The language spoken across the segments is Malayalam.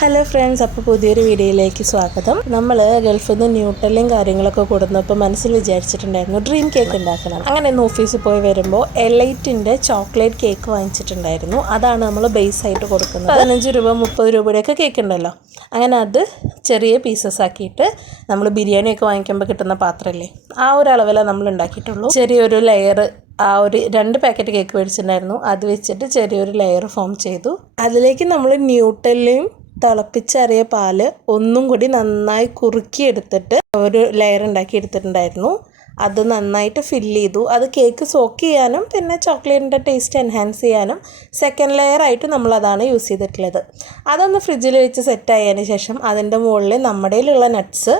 ഹലോ ഫ്രണ്ട്സ് അപ്പോൾ പുതിയൊരു വീഡിയോയിലേക്ക് സ്വാഗതം. നമ്മൾ ഗൾഫിൽ നിന്ന് ന്യൂട്ടലും കാര്യങ്ങളൊക്കെ കൊടുന്നപ്പോൾ മനസ്സിൽ വിചാരിച്ചിട്ടുണ്ടായിരുന്നു ഡ്രീം കേക്ക് ഉണ്ടാക്കണം. അങ്ങനെ ഒന്ന് ഓഫീസിൽ പോയി വരുമ്പോൾ എലൈറ്റിന്റെ ചോക്ലേറ്റ് കേക്ക് വാങ്ങിച്ചിട്ടുണ്ടായിരുന്നു. അതാണ് നമ്മൾ ബേസ് ആയിട്ട് കൊടുക്കുന്നത്. പതിനഞ്ച് രൂപ മുപ്പത് രൂപയുടെയൊക്കെ കേക്ക് ഉണ്ടല്ലോ. അങ്ങനെ അത് ചെറിയ പീസസ് ആക്കിയിട്ട് നമ്മൾ ബിരിയാണിയൊക്കെ വാങ്ങിക്കുമ്പോൾ കിട്ടുന്ന പാത്രമല്ലേ ആ ഒരു അളവിലാണ് നമ്മൾ ഉണ്ടാക്കിയിട്ടുള്ളൂ. ചെറിയൊരു ലെയർ ആ ഒരു രണ്ട് പാക്കറ്റ് കേക്ക് മേടിച്ചിട്ടുണ്ടായിരുന്നു. അത് വെച്ചിട്ട് ചെറിയൊരു ലെയർ ഫോം ചെയ്തു. അതിലേക്ക് നമ്മൾ ന്യൂട്ടലും തിളപ്പിച്ചറിയ പാൽ ഒന്നും കൂടി നന്നായി കുറുക്കിയെടുത്തിട്ട് ഒരു ലെയർ ഉണ്ടാക്കി എടുത്തിട്ടുണ്ടായിരുന്നു. അത് നന്നായിട്ട് ഫില്ല് ചെയ്തു. അത് കേക്ക് സോക്ക് ചെയ്യാനും പിന്നെ ചോക്ലേറ്റിന്റെ ടേസ്റ്റ് എൻഹാൻസ് ചെയ്യാനും സെക്കൻഡ് ലെയർ ആയിട്ട് നമ്മളതാണ് യൂസ് ചെയ്തിട്ടുള്ളത്. അതൊന്ന് ഫ്രിഡ്ജിൽ വെച്ച് സെറ്റ് ആയതിന് ശേഷം അതിന്റെ മുകളിൽ നമ്മുടെ കയ്യിലുള്ള നട്ട്സ്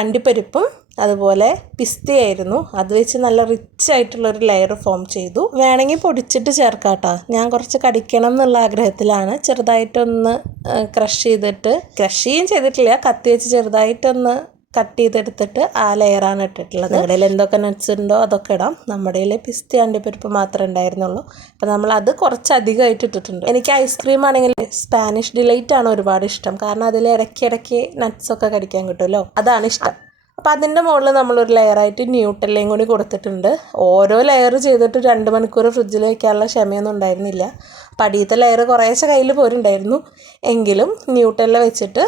അണ്ടിപ്പരിപ്പും അതുപോലെ പിസ്തയായിരുന്നു. അത് വെച്ച് നല്ല റിച്ച് ആയിട്ടുള്ള ഒരു ലെയർ ഫോം ചെയ്തു. വേണമെങ്കിൽ പൊടിച്ചിട്ട് ചേർക്കാം കേട്ടോ ഞാൻ കുറച്ച് കടിക്കണം എന്നുള്ള ആഗ്രഹത്തിലാണ്. ചെറുതായിട്ടൊന്ന് ക്രഷ് ചെയ്തിട്ട് ക്രഷ് ചെയ്യും ചെയ്തിട്ടില്ല. കത്തി വെച്ച് ചെറുതായിട്ടൊന്ന് കട്ട് ചെയ്തെടുത്തിട്ട് ആ ലെയറാണ് ഇട്ടിട്ടുള്ളത്. നിങ്ങളുടെ എന്തൊക്കെ നട്ട്സ് ഉണ്ടോ അതൊക്കെ ഇടാം. നമ്മുടെ കയ്യിൽ പിസ്തി അണ്ടിപ്പരിപ്പ് മാത്രമേ ഉണ്ടായിരുന്നുള്ളൂ. അപ്പോൾ നമ്മൾ അത് കുറച്ച് അധികമായിട്ട് ഇട്ടിട്ടുണ്ട്. എനിക്ക് ഐസ്ക്രീം ആണെങ്കിൽ സ്പാനിഷ് ഡിലൈറ്റ് ആണ് ഒരുപാട് ഇഷ്ടം. കാരണം അതിൽ ഇടയ്ക്കിടയ്ക്ക് ഇടയ്ക്ക് നട്ട്സൊക്കെ കടിക്കാൻ കിട്ടുമല്ലോ. അതാണ് ഇഷ്ടം. അപ്പോൾ അതിന്റെ മുകളിൽ നമ്മളൊരു ലെയറായിട്ട് ന്യൂട്രലയും കൂടി കൊടുത്തിട്ടുണ്ട്. ഓരോ ലെയർ ചെയ്തിട്ട് രണ്ട് മണിക്കൂർ ഫ്രിഡ്ജിൽ വയ്ക്കാനുള്ള ക്ഷമയൊന്നും ഉണ്ടായിരുന്നില്ല. പടിയത്തെ ലെയർ കുറേശ്ശെ കയ്യിൽ പോരുണ്ടായിരുന്നു. എങ്കിലും ന്യൂട്രല വെച്ചിട്ട്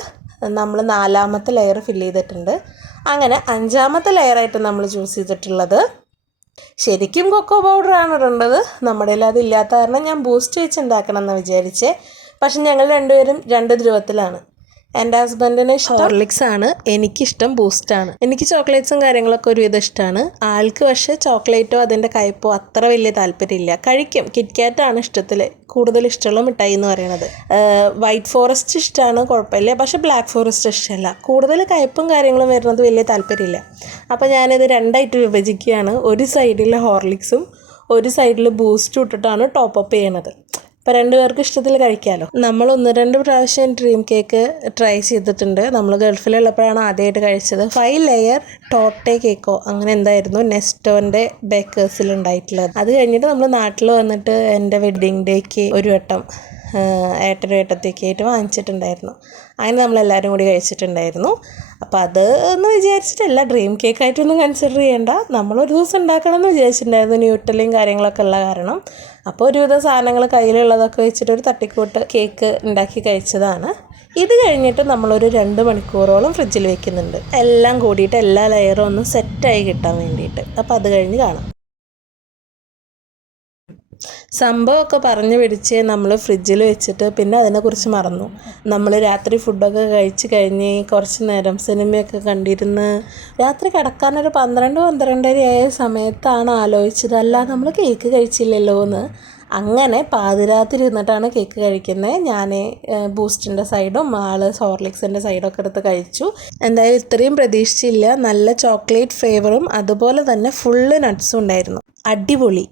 നമ്മൾ നാലാമത്തെ ലെയർ ഫില്ല് ചെയ്തിട്ടുണ്ട്. അങ്ങനെ അഞ്ചാമത്തെ ലെയറായിട്ട് നമ്മൾ ചൂസ് ചെയ്തിട്ടുള്ളത് ശരിക്കും കൊക്കോ പൗഡറാണ് ഇടേണ്ടത് നമ്മുടെ അത് ഇല്ലാത്ത കാരണം ഞാൻ ബൂസ്റ്റ് വെച്ച് ഉണ്ടാക്കണം എന്ന് വിചാരിച്ചേ. പക്ഷെ ഞങ്ങൾ രണ്ടുപേരും രണ്ട് ധ്രുവത്തിലാണ്. എന്റെ ഹസ്ബൻഡിന് ഹോർലിക്സ് ആണ് എനിക്കിഷ്ടം ബൂസ്റ്റാണ്. എനിക്ക് ചോക്ലേറ്റ്സും കാര്യങ്ങളൊക്കെ ഒരുവിധം ഇഷ്ടമാണ് ആൾക്ക് പക്ഷേ ചോക്ലേറ്റോ അതിന്റെ കയ്പോ അത്ര വലിയ താല്പര്യമില്ല. കഴിക്കും. കിറ്റ്കാറ്റാണ് ഇഷ്ടത്തിൽ കൂടുതൽ ഇഷ്ടമുള്ള മിഠായി എന്ന് പറയുന്നത്. വൈറ്റ് ഫോറസ്റ്റ് ഇഷ്ടമാണ് കുഴപ്പമില്ല. പക്ഷെ ബ്ലാക്ക് ഫോറസ്റ്റ് ഇഷ്ടമല്ല. കൂടുതൽ കയ്പും കാര്യങ്ങളും വരുന്നത് വലിയ താല്പര്യമില്ല. അപ്പോൾ ഞാനിത് രണ്ടായിട്ട് വിഭജിക്കുകയാണ്. ഒരു സൈഡിൽ ഹോർലിക്സും ഒരു സൈഡിൽ ബൂസ്റ്റും ഇട്ടിട്ടാണ് ടോപ്പ് അപ്പ് ചെയ്യണത് അപ്പോൾ രണ്ടുപേർക്ക് ഇഷ്ടത്തിൽ കഴിക്കാമല്ലോ നമ്മൾ ഒന്ന് രണ്ട് പ്രാവശ്യം ഡ്രീം കേക്ക് ട്രൈ ചെയ്തിട്ടുണ്ട്. നമ്മൾ ഗൾഫിലുള്ളപ്പോഴാണ് ആദ്യമായിട്ട് കഴിച്ചത്. ഫൈവ് ലെയർ ടോട്ടെ കേക്കോ അങ്ങനെ എന്തായിരുന്നു നെസ്റ്റോന്റെ ബേക്കേഴ്സിൽ ഉണ്ടായിട്ടുള്ളത്. അത് കഴിഞ്ഞിട്ട് നമ്മൾ നാട്ടിൽ വന്നിട്ട് എന്റെ വെഡ്ഡിങ് ഡേക്ക് ഒരു വട്ടം ഏട്ടനും ഏട്ടത്തേക്ക് ആയിട്ട് വാങ്ങിച്ചിട്ടുണ്ടായിരുന്നു. അങ്ങനെ നമ്മളെല്ലാവരും കൂടി കഴിച്ചിട്ടുണ്ടായിരുന്നു. അപ്പോൾ അത് എന്ന് വിചാരിച്ചിട്ടല്ല ഡ്രീം കേക്കായിട്ടൊന്നും കൺസിഡർ ചെയ്യേണ്ട. നമ്മളൊരു ദിവസം ഉണ്ടാക്കണം എന്ന് വിചാരിച്ചിട്ടുണ്ടായിരുന്നു ന്യൂട്രലിയും കാര്യങ്ങളൊക്കെ ഉള്ള കാരണം. അപ്പോൾ ഒരുവിധ സാധനങ്ങൾ കയ്യിലുള്ളതൊക്കെ വെച്ചിട്ട് ഒരു തട്ടിക്കൂട്ട് കേക്ക് ഉണ്ടാക്കി കഴിച്ചതാണ്. ഇത് കഴിഞ്ഞിട്ട് നമ്മളൊരു രണ്ട് മണിക്കൂറോളം ഫ്രിഡ്ജിൽ വെക്കുന്നുണ്ട്. എല്ലാം കൂടിയിട്ട് എല്ലാ ലെയറും ഒന്ന് സെറ്റായി കിട്ടാൻ വേണ്ടിയിട്ട്. അപ്പോൾ അത് കഴിഞ്ഞ് കാണാം. സംഭവമൊക്കെ പറഞ്ഞു പിടിച്ച് നമ്മൾ ഫ്രിഡ്ജിൽ വെച്ചിട്ട് പിന്നെ അതിനെക്കുറിച്ച് മറന്നു. നമ്മൾ രാത്രി ഫുഡൊക്കെ കഴിച്ച് കഴിഞ്ഞ് കുറച്ച് നേരം സിനിമയൊക്കെ കണ്ടിരുന്ന് രാത്രി കിടക്കാനൊരു പന്ത്രണ്ട് പന്ത്രണ്ടര ആയ സമയത്താണ് ആലോചിച്ചത് അല്ല നമ്മൾ കേക്ക് കഴിച്ചില്ലല്ലോ എന്ന്. അങ്ങനെ പാതിരാത്രി ഇരുന്നിട്ടാണ് കേക്ക് കഴിക്കുന്നത് ഞാൻ ബൂസ്റ്റിന്റെ സൈഡും ആൾ ഹോർലിക്സിന്റെ സൈഡൊക്കെ എടുത്ത് കഴിച്ചു. എന്തായാലും ഇത്രയും പ്രതീക്ഷിച്ചില്ല. നല്ല ചോക്ലേറ്റ് ഫ്ലേവറും അതുപോലെ തന്നെ ഫുള്ള് നട്ട്സും ഉണ്ടായിരുന്നു. അടിപൊളി.